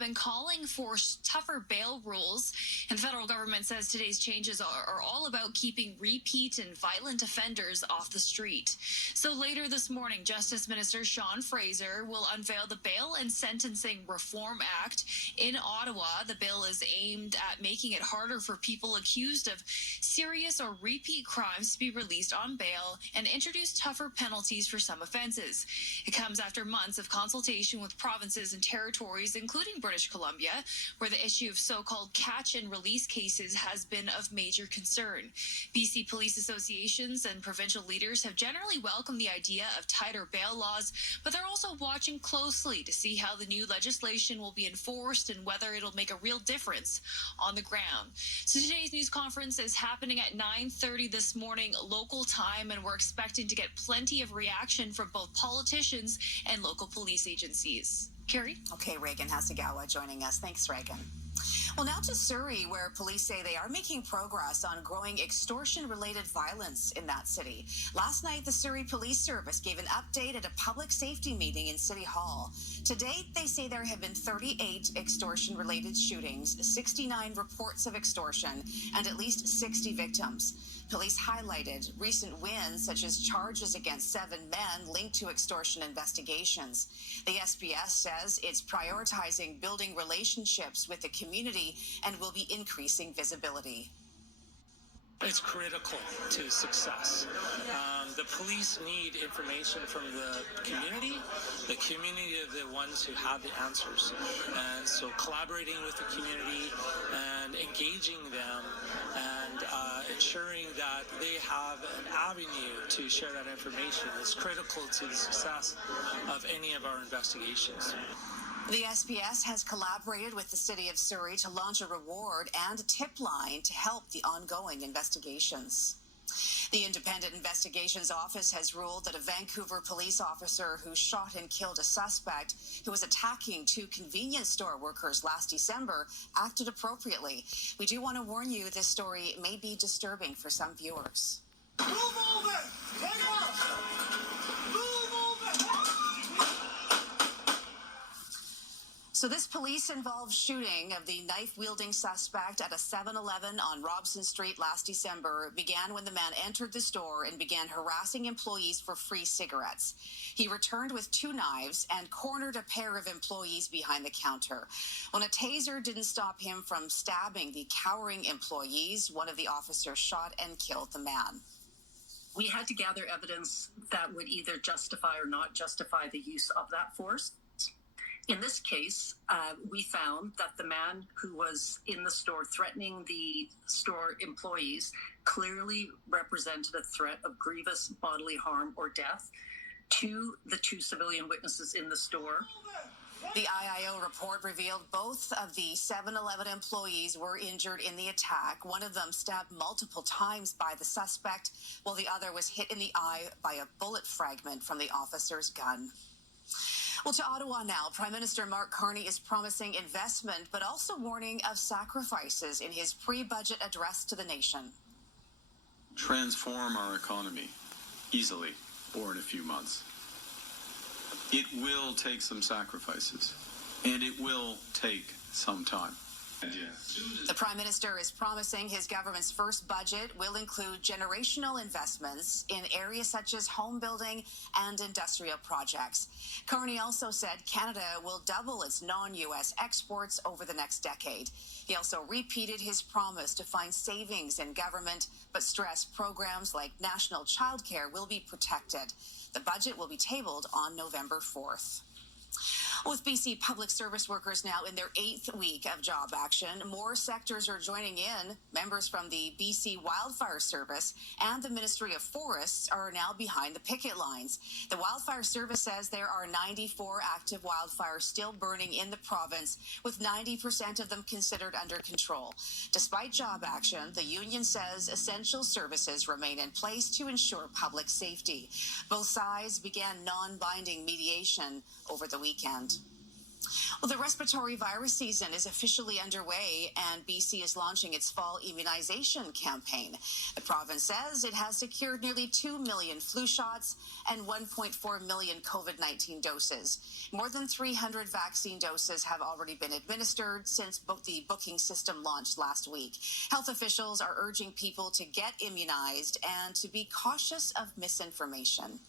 been calling for tougher bail rules. And the federal government says today's changes are all about keeping repeat and violent offenders off the street. So later this morning, Justice Minister Sean Fraser will unveil the Bail and Sentencing Reform Act in Ottawa. The bill is aimed at making it harder for people accused of serious or repeat crimes to be released on bail and introduce tougher penalties for some offenses. It comes after months of consultation with provinces and territories, including British Columbia, where the issue of so-called catch and release cases has been of major concern. BC police associations and provincial leaders have generally welcomed the idea of tighter bail laws, but they're also watching closely to see how the new legislation will be enforced and whether it'll make a real difference on the ground. So today's news conference is happening at 9:30 this morning local time, and we're expecting to get plenty of reaction from both politicians and local police agencies. Carrie? Okay, Reagan Hasegawa joining us. Thanks, Reagan. Well, now to Surrey, where police say they are making progress on growing extortion-related violence in that city. Last night, the Surrey Police Service gave an update at a public safety meeting in City Hall. To date, they say there have been 38 extortion-related shootings, 69 reports of extortion, and at least 60 victims. Police highlighted recent wins, such as charges against 7 men linked to extortion investigations. The SPS says it's prioritizing building relationships with the community and will be increasing visibility. It's critical to success. The police need information from the community. The community are the ones who have the answers. And so collaborating with the community and engaging them and ensuring that they have an avenue to share that information is critical to the success of any of our investigations. The SPS has collaborated with the City of Surrey to launch a reward and a tip line to help the ongoing investigations. The Independent Investigations Office has ruled that a Vancouver police officer who shot and killed a suspect who was attacking 2 convenience store workers last December acted appropriately. We do want to warn you this story may be disturbing for some viewers. Move over! Take off! Move over! So this police-involved shooting of the knife-wielding suspect at a 7-Eleven on Robson Street last December began when the man entered the store and began harassing employees for free cigarettes. He returned with 2 knives and cornered a pair of employees behind the counter. When a taser didn't stop him from stabbing the cowering employees, one of the officers shot and killed the man. We had to gather evidence that would either justify or not justify the use of that force. In this case, we found that the man who was in the store threatening the store employees clearly represented a threat of grievous bodily harm or death to the 2 civilian witnesses in the store. The IIO report revealed both of the 7-Eleven employees were injured in the attack. One of them stabbed multiple times by the suspect, while the other was hit in the eye by a bullet fragment from the officer's gun. Well, to Ottawa now, Prime Minister Mark Carney is promising investment, but also warning of sacrifices in his pre-budget address to the nation. Transform our economy easily or in a few months. It will take some sacrifices, and it will take some time. The Prime Minister is promising his government's first budget will include generational investments in areas such as home building and industrial projects. Carney also said Canada will double its non-U.S. exports over the next decade. He also repeated his promise to find savings in government, but stressed programs like national childcare will be protected. The budget will be tabled on November 4th. With BC public service workers now in their 8th week of job action, more sectors are joining in. Members from the BC Wildfire Service and the Ministry of Forests are now behind the picket lines. The Wildfire Service says there are 94 active wildfires still burning in the province, with 90% of them considered under control. Despite job action, the union says essential services remain in place to ensure public safety. Both sides began non-binding mediation over the weekend. Well, the respiratory virus season is officially underway, and BC is launching its fall immunization campaign. The province says it has secured nearly 2 million flu shots and 1.4 million COVID-19 doses. More than 300 vaccine doses have already been administered since the booking system launched last week. Health officials are urging people to get immunized and to be cautious of misinformation.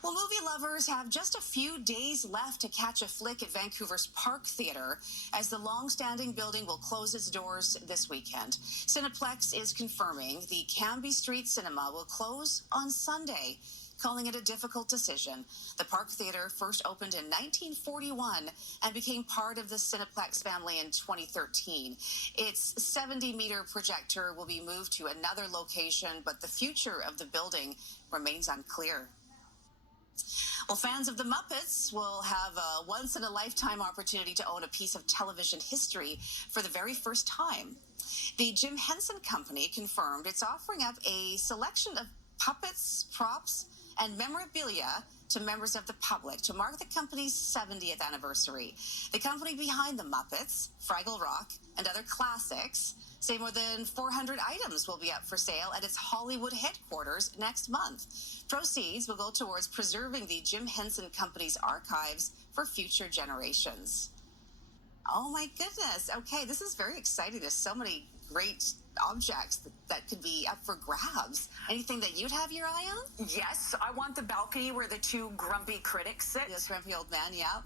Well, movie lovers have just a few days left to catch a flick at Vancouver's Park Theatre, as the long-standing building will close its doors this weekend. Cineplex is confirming the Cambie Street Cinema will close on Sunday, calling it a difficult decision. The Park Theatre first opened in 1941 and became part of the Cineplex family in 2013. Its 70-meter projector will be moved to another location, but the future of the building remains unclear. Well, fans of the Muppets will have a once-in-a-lifetime opportunity to own a piece of television history for the very first time. The Jim Henson Company confirmed it's offering up a selection of puppets, props, and memorabilia to members of the public to mark the company's 70th anniversary. The company behind the Muppets, Fraggle Rock, and other classics say more than 400 items will be up for sale at its Hollywood headquarters next month. Proceeds will go towards preserving the Jim Henson Company's archives for future generations. Oh my goodness. Okay, this is very exciting. There's so many great objects that could be up for grabs. Anything that you'd have your eye on? Yes, I want the balcony where the two grumpy critics sit. This grumpy old man, yeah.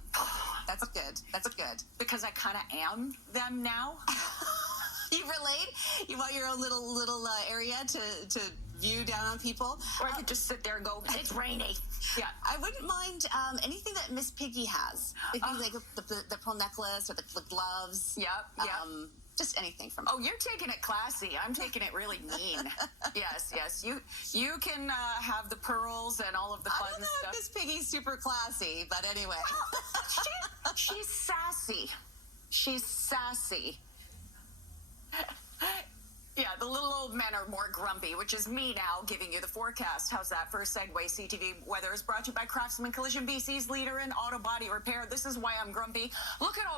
That's good. That's good. Because I kind of am them now. You relate? You want your own little area to view down on people? Or I could just sit there and go, it's rainy. Yeah. I wouldn't mind anything that Miss Piggy has. Like the pearl necklace or the gloves. Yep. Just anything from. Oh, you're taking it classy. I'm taking it really mean. Yes. You can have the pearls and all of the fun I don't know stuff. if Miss Piggy's super classy, but anyway. She's sassy. She's sassy. Yeah, the little old men are more grumpy, which is me now giving you the forecast. How's that for a segue? CTV Weather is brought to you by Craftsman Collision, BC's leader in auto body repair. This is why I'm grumpy. Look at all